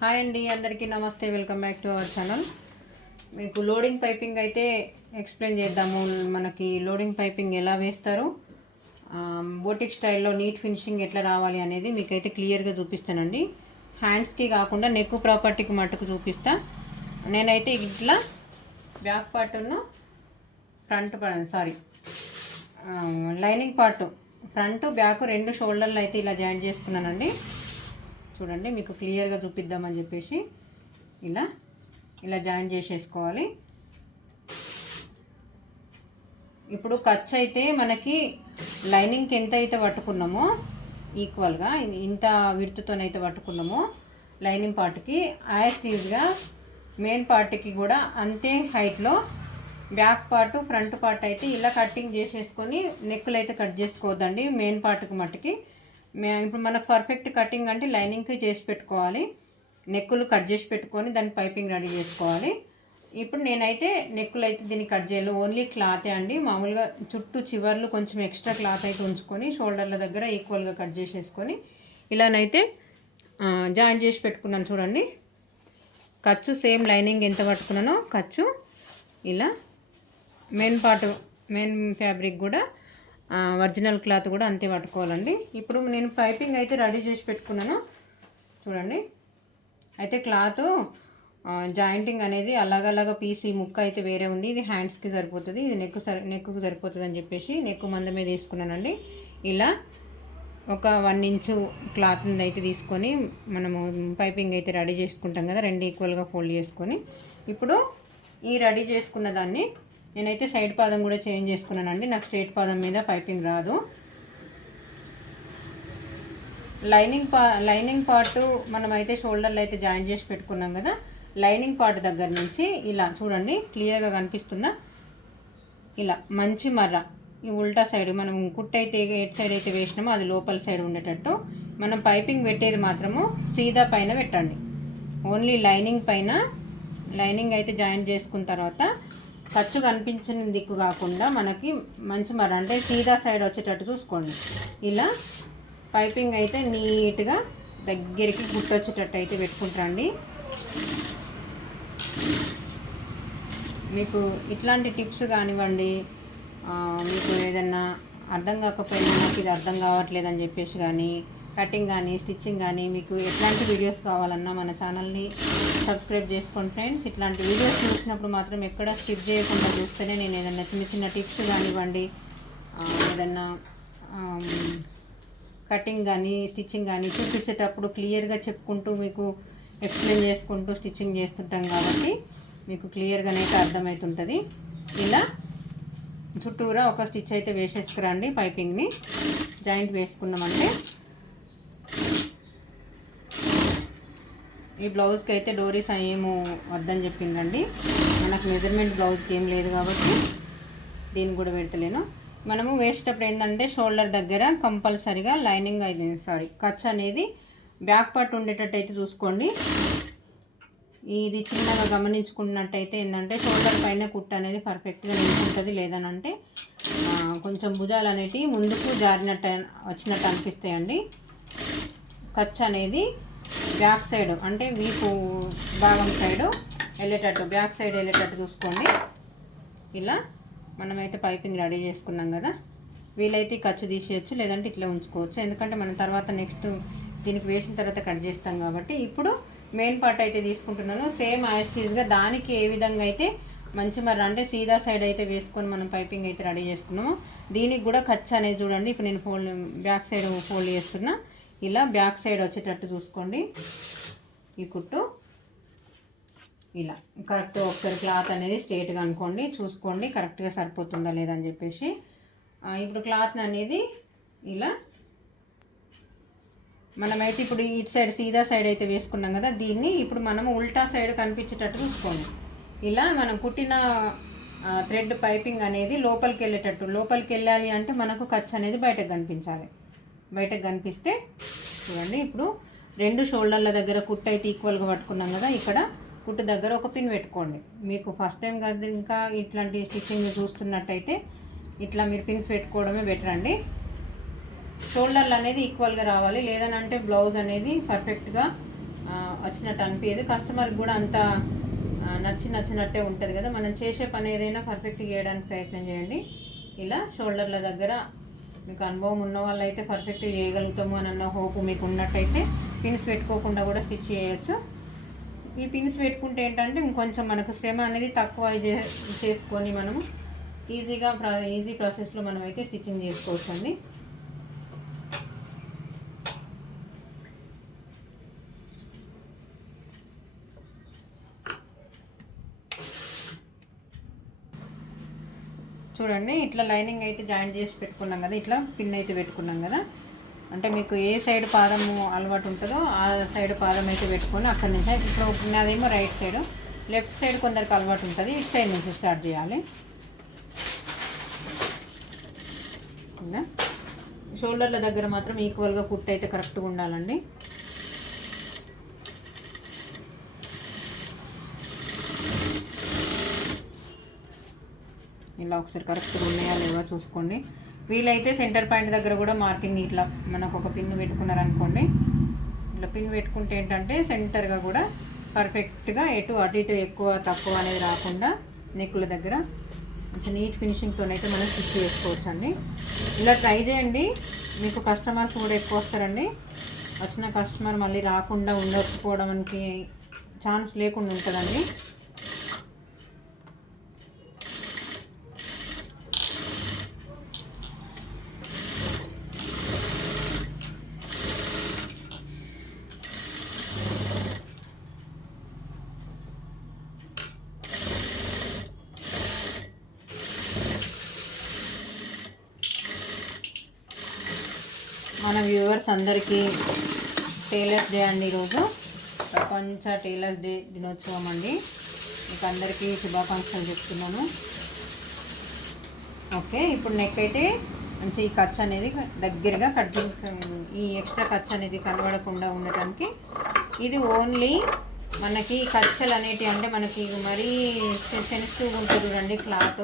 Hi అండి, అందరికీ నమస్తే. Welcome back to our channel. మీకు లోడింగ్ పైపింగ్ అయితే ఎక్స్ప్లెయిన్ చేద్దాము. మనకి లోడింగ్ పైపింగ్ ఎలా వేస్తారు, బోటిక్ స్టైల్లో నీట్ ఫినిషింగ్ ఎట్లా రావాలి అనేది మీకైతే క్లియర్గా చూపిస్తానండి. హ్యాండ్స్కి కాకుండా నెక్ ప్రాపర్టీకి మట్టుకు చూపిస్తా. నేనైతే ఇట్లా బ్యాక్ పార్ట్ను లైనింగ్ పార్ట్ ఫ్రంట్ బ్యాక్ రెండు షోల్డర్లు అయితే ఇలా జాయిన్ చేసుకున్నానండి. చూడండి, మీకు క్లియర్గా చూపిద్దామని చెప్పేసి ఇలా జాయిన్ చేసేసుకోవాలి. ఇప్పుడు ఖర్చు అయితే మనకి లైనింగ్కి ఎంత అయితే పట్టుకున్నామో ఈక్వల్గా ఇంత విడ్త్తోనైతే పట్టుకున్నామో లైనింగ్ పార్ట్కి యాస్టీజ్గా మెయిన్ పార్ట్కి కూడా అంతే హైట్లో బ్యాక్ పార్ట్ ఫ్రంట్ పార్ట్ అయితే ఇలా కటింగ్ చేసేసుకొని నెక్కులు అయితే కట్ చేసుకోవద్దండి. మెయిన్ పార్ట్కి మట్టుకి ఇప్పుడు మనకు పర్ఫెక్ట్ కటింగ్ అంటే లైనింగ్కి చేసి పెట్టుకోవాలి, నెక్కులు కట్ చేసి పెట్టుకొని దాన్ని పైపింగ్ రెడీ చేసుకోవాలి. ఇప్పుడు నేనైతే నెక్కులు అయితే దీన్ని కట్ చేయాలి, ఓన్లీ క్లాతే అండి. మామూలుగా చుట్టూ చివర్లు కొంచెం ఎక్స్ట్రా క్లాత్ అయితే ఉంచుకొని షోల్డర్ల దగ్గర ఈక్వల్గా కట్ చేసేసుకొని ఇలానైతే జాయిన్ చేసి పెట్టుకున్నాను. చూడండి, ఖర్చు సేమ్ లైనింగ్ ఎంత పట్టుకున్నానో ఖర్చు ఇలా మెయిన్ ఫ్యాబ్రిక్ కూడా ఒరిజినల్ క్లాత్ కూడా అంతే పట్టుకోవాలండి. ఇప్పుడు నేను పైపింగ్ అయితే రెడీ చేసి పెట్టుకున్నాను. చూడండి, అయితే క్లాత్ జాయింటింగ్ అనేది అలాగలాగా పీసి ముక్క అయితే వేరే ఉంది. ఇది హ్యాండ్స్కి సరిపోతుంది, ఇది నెక్కు సరిపోతుంది అని చెప్పేసి నెక్కు మందమే తీసుకున్నానండి. ఇలా ఒక 1 ఇంచు క్లాత్ అయితే తీసుకొని మనము పైపింగ్ అయితే రెడీ చేసుకుంటాం కదా, రెండు ఈక్వల్గా ఫోల్డ్ చేసుకొని ఇప్పుడు ఈ రెడీ చేసుకున్న దాన్ని నేనైతే సైడ్ పాదం కూడా చేంజ్ చేసుకున్నానండి. నాకు స్ట్రైట్ పాదం మీద పైపింగ్ రాదు. లైనింగ్ పార్ట్ మనమైతే షోల్డర్లు అయితే జాయిన్ చేసి పెట్టుకున్నాం కదా, లైనింగ్ పార్ట్ దగ్గర నుంచి ఇలా చూడండి, క్లియర్గా కనిపిస్తుందా? ఇలా మంచి మర్ర ఈ ఉల్టా సైడ్ మనం కుట్టయితే ఎట్ సైడ్ అయితే వేసినామో అది లోపల సైడ్ ఉండేటట్టు మనం పైపింగ్ పెట్టేది మాత్రము సీదా పైన పెట్టండి. ఓన్లీ లైనింగ్ అయితే జాయిన్ చేసుకున్న తర్వాత ఖర్చు కనిపించిన దిక్కు కాకుండా మనకి మంచి మర అంటే సీదా సైడ్ వచ్చేటట్టు చూసుకోండి. ఇలా పైపింగ్ అయితే నీట్గా దగ్గరికి గుట్టొచ్చేటట్టు అయితే పెట్టుకుంటారండి. మీకు ఇట్లాంటి టిప్స్ కానివ్వండి, మీకు ఏదన్నా అర్థం కాకపోయినా నాకు ఇది అర్థం కావట్లేదని చెప్పేసి కానీ కటింగ్ కానీ స్టిచ్చింగ్ కానీ మీకు ఎట్లాంటి వీడియోస్ కావాలన్నా మన ఛానల్ని సబ్స్క్రైబ్ చేసుకోండి ఫ్రెండ్స్. ఇట్లాంటి వీడియోస్ చూసినప్పుడు మాత్రం ఎక్కడ స్కిప్ చేయకుండా చూస్తేనే నేను ఏదన్నా చిన్న టిప్స్ కానివ్వండి, ఏదన్నా కటింగ్ కానీ స్టిచ్చింగ్ కానీ చూపించేటప్పుడు క్లియర్గా చెప్పుకుంటూ మీకు ఎక్స్ప్లెయిన్ చేసుకుంటూ స్టిచ్చింగ్ చేస్తుంటాం కాబట్టి మీకు క్లియర్గానైతే అర్థమవుతుంటుంది. ఇలా చుట్టూరా ఒక స్టిచ్ అయితే వేసేసుకురండి. పైపింగ్ని జాయింట్ వేసుకున్నామంటే ఈ బ్లౌజ్కి అయితే డోరీస్ ఏమో వద్దని చెప్పిందండి. మనకు మెజర్మెంట్ బ్లౌజ్కి ఏం లేదు కాబట్టి దీన్ని కూడా పెడతలేను. మనము వేసేటప్పుడు ఏంటంటే షోల్డర్ దగ్గర కంపల్సరీగా ఖర్చు అనేది బ్యాక్ పార్ట్ ఉండేటట్టు అయితే చూసుకోండి. ఇది చిన్నగా గమనించుకున్నట్టయితే ఏంటంటే షోల్డర్ పైన కుట్టు అనేది పర్ఫెక్ట్గా నిలుచుంటుంది. లేదనంటే కొంచెం భుజాలు అనేటివి ముందుకు జారినట్టు వచ్చినట్టు అనిపిస్తాయండి. ఖర్చు అనేది బ్యాక్ సైడ్ అంటే వీపు భాగం సైడు బ్యాక్ సైడ్ వెళ్ళేటట్టు చూసుకోండి. ఇలా మనమైతే పైపింగ్ రెడీ చేసుకున్నాం కదా, వీలైతే ఖర్చు తీసేయచ్చు, లేదంటే ఇట్లా ఉంచుకోవచ్చు. ఎందుకంటే మనం తర్వాత నెక్స్ట్ దీనికి వేసిన తర్వాత కట్ చేస్తాం కాబట్టి. ఇప్పుడు మెయిన్ పార్ట్ అయితే తీసుకుంటున్నాను. సేమ్ యాస్టీజ్గా దానికి ఏ విధంగా అయితే మంచి మర్ర అంటే సీదా సైడ్ అయితే వేసుకొని మనం పైపింగ్ అయితే రెడీ చేసుకున్నాము, దీనికి కూడా ఖర్చు అనేది చూడండి. ఇప్పుడు నేను బ్యాక్ సైడ్ ఫోల్డ్ చేస్తున్నా. ఇలా బ్యాక్ సైడ్ వచ్చేటట్టు చూసుకోండి. ఈ కుట్టు ఇలా కరెక్ట్ ఒకసారి క్లాత్ అనేది స్ట్రైట్గా అనుకోండి, చూసుకోండి కరెక్ట్గా సరిపోతుందా లేదని చెప్పేసి. ఇప్పుడు క్లాత్ అనేది ఇలా మనమైతే ఇప్పుడు ఇటు సైడ్ సీదా సైడ్ అయితే వేసుకున్నాం కదా, దీన్ని ఇప్పుడు మనము ఉల్టా సైడ్ కనిపించేటట్టు చూసుకోండి. ఇలా మనం కుట్టిన థ్రెడ్ పైపింగ్ అనేది లోపలికి వెళ్ళాలి అంటే మనకు ఖర్చు అనేది బయటకు కనిపించాలి. బయటకు కనిపిస్తే చూడండి, ఇప్పుడు రెండు షోల్డర్ల దగ్గర కుట్టు అయితే ఈక్వల్గా పట్టుకున్నాం కదా, ఇక్కడ కుట్టు దగ్గర ఒక పిన్ పెట్టుకోండి. మీకు ఫస్ట్ టైం కదా ఇంకా ఇట్లాంటి స్టిచ్చింగ్ చూస్తున్నట్టయితే ఇట్లా మీరు పిన్స్ పెట్టుకోవడమే బెటర్ అండి. షోల్డర్లు అనేది ఈక్వల్గా రావాలి, లేదనంటే బ్లౌజ్ అనేది పర్ఫెక్ట్గా వచ్చినట్టు అనిపించదు, కస్టమర్కి కూడా అంత నచ్చినట్టే ఉంటుంది కదా. మనం చేసే పని ఏదైనా పర్ఫెక్ట్గా చేయడానికి ప్రయత్నం చేయండి. ఇలా షోల్డర్ల దగ్గర మీకు అనుభవం ఉన్న వాళ్ళు అయితే పర్ఫెక్ట్గా చేయగలుగుతాము అని అన్న హోప్ మీకు ఉన్నట్టయితే పిన్స్ పెట్టుకోకుండా కూడా స్టిచ్ చేయొచ్చు. ఈ పిన్స్ పెట్టుకుంటే ఏంటంటే ఇంకొంచెం మనకు శ్రమ అనేది తక్కువ చేసుకొని మనము ఈజీ ప్రాసెస్లో మనం అయితే స్టిచ్చింగ్ చేసుకోవచ్చు అండి. చూడండి, ఇట్లా లైనింగ్ అయితే జాయింట్ చేసి పెట్టుకున్నాం కదా, ఇట్లా పిన్ అయితే పెట్టుకున్నాం కదా. అంటే మీకు ఏ సైడ్ పాదము అలవాటు ఉంటుందో ఆ సైడ్ పాదం అయితే పెట్టుకొని అక్కడి నుంచి, ఇప్పుడు నాదేమో రైట్ సైడ్, లెఫ్ట్ సైడ్ కొందరికి అలవాటు ఉంటుంది, ఇటు సైడ్ నుంచి స్టార్ట్ చేయాలి. షోల్డర్ల దగ్గర మాత్రం ఈక్వల్గా కుట్ అయితే కరెక్ట్గా ఉండాలండి. ఇలా ఒకసారి కరెక్ట్గా ఉన్నాయా లేవో చూసుకోండి. వీలైతే సెంటర్ పాయింట్ దగ్గర కూడా మార్కింగ్ ఇట్లా మనకు ఒక పిన్ పెట్టుకున్నారనుకోండి, ఇట్లా పిన్ పెట్టుకుంటే ఏంటంటే సెంటర్గా కూడా పర్ఫెక్ట్గా అటు ఇటు ఎక్కువ తక్కువ అనేది రాకుండా నెక్కుల దగ్గర కొంచెం నీట్ ఫినిషింగ్తోనైతే మనం స్టిచ్ చేసుకోవచ్చు అండి. ఇలా ట్రై చేయండి, మీకు కస్టమర్స్ కూడా ఎక్కువ వస్తారండి. వచ్చిన కస్టమర్ మళ్ళీ రాకుండా ఉండకపోవడానికి ఛాన్స్ లేకుండా ఉంటుందండి. మన వ్యూవర్స్ అందరికీ టైలర్స్ డే అండి. ఈరోజు ప్రపంచ టైలర్స్ డే దినోత్సవం అండి. మీకు అందరికీ శుభాకాంక్షలు చెప్తున్నాను. ఓకే, ఇప్పుడు నెక్ అయితే మంచి ఈ ఖర్చు అనేది దగ్గరగా ఈ ఎక్స్ట్రా ఖర్చు అనేది కనబడకుండా ఉండటానికి ఇది ఓన్లీ మనకి ఖర్చులు అనేటివి అంటే మనకి మరీ సెన్సిటివ్ ఉంటుంది చూడండి. క్లాత్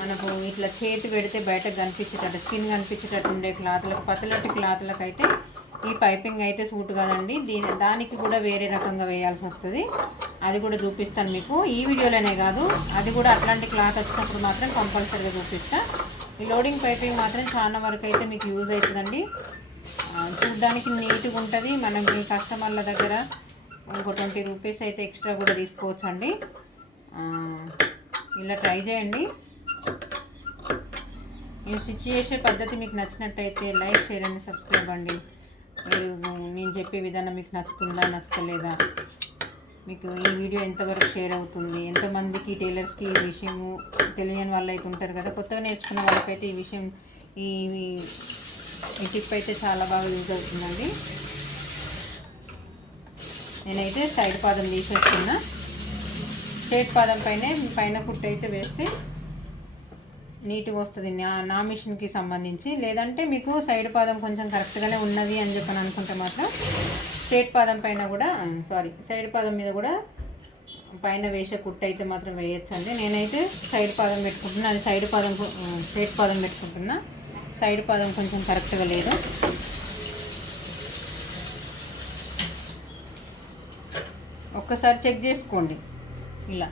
మనకు ఇట్లా చేతి పెడితే బయటకు కనిపించేటట్టు, స్కిన్ కనిపించేటట్టు ఉండే క్లాత్లకు, పతలటి క్లాత్లకు అయితే ఈ పైపింగ్ అయితే సూట్ కాదండి. దానికి కూడా వేరే రకంగా వేయాల్సి వస్తుంది. అది కూడా చూపిస్తాను మీకు ఈ వీడియోలోనే కాదు, అది కూడా అట్లాంటి క్లాత్ వచ్చినప్పుడు మాత్రం కంపల్సరీగా చూపిస్తాను. ఈ లోడింగ్ పైపింగ్ మాత్రం చాలా వరకు అయితే మీకు యూజ్ అవుతుందండి. చూడడానికి నీట్గా ఉంటుంది. మనకి కస్టమర్ల దగ్గర ఇంకో 20 రూపీస్ అయితే ఎక్స్ట్రా కూడా తీసుకోవచ్చు అండి. ఇలా ట్రై చేయండి. నేను స్టిచ్ చేసే పద్ధతి మీకు నచ్చినట్టయితే లైక్, షేర్ అండ్ సబ్స్క్రైబ్ అండి. నేను చెప్పే విధానం మీకు నచ్చుతుందా నచ్చలేదా, మీకు ఈ వీడియో ఎంతవరకు షేర్ అవుతుంది, ఎంతమందికి టైలర్స్కి ఈ విషయము తెలియని వాళ్ళు అయితే ఉంటారు కదా, కొత్తగా నేర్చుకున్న వాళ్ళకైతే ఈ విషయం ఈ టిప్ అయితే చాలా బాగా యూజ్ అవుతుందండి. నేనైతే సైడ్ పాదం తీసేస్తున్నా. స్ట్రేట్ పాదం పైన కుట్టు అయితే వేస్తే నీట్గా వస్తుంది నా మిషన్కి సంబంధించి. లేదంటే మీకు సైడ్ పాదం కొంచెం కరెక్ట్గానే ఉన్నది అని చెప్పని అనుకుంటే మాత్రం స్ట్రేట్ పాదం పైన కూడా సైడ్ పాదం మీద కూడా పైన వేసే కుట్టు అయితే మాత్రం వేయచ్చండి. నేనైతే సైడ్ పాదం పెట్టుకుంటున్నా, అది స్ట్రేట్ పాదం పెట్టుకుంటున్నా. సైడ్ పాదం కొంచెం కరెక్ట్గా లేదు. ఒక్కసారి చెక్ చేసుకోండి ఇలా.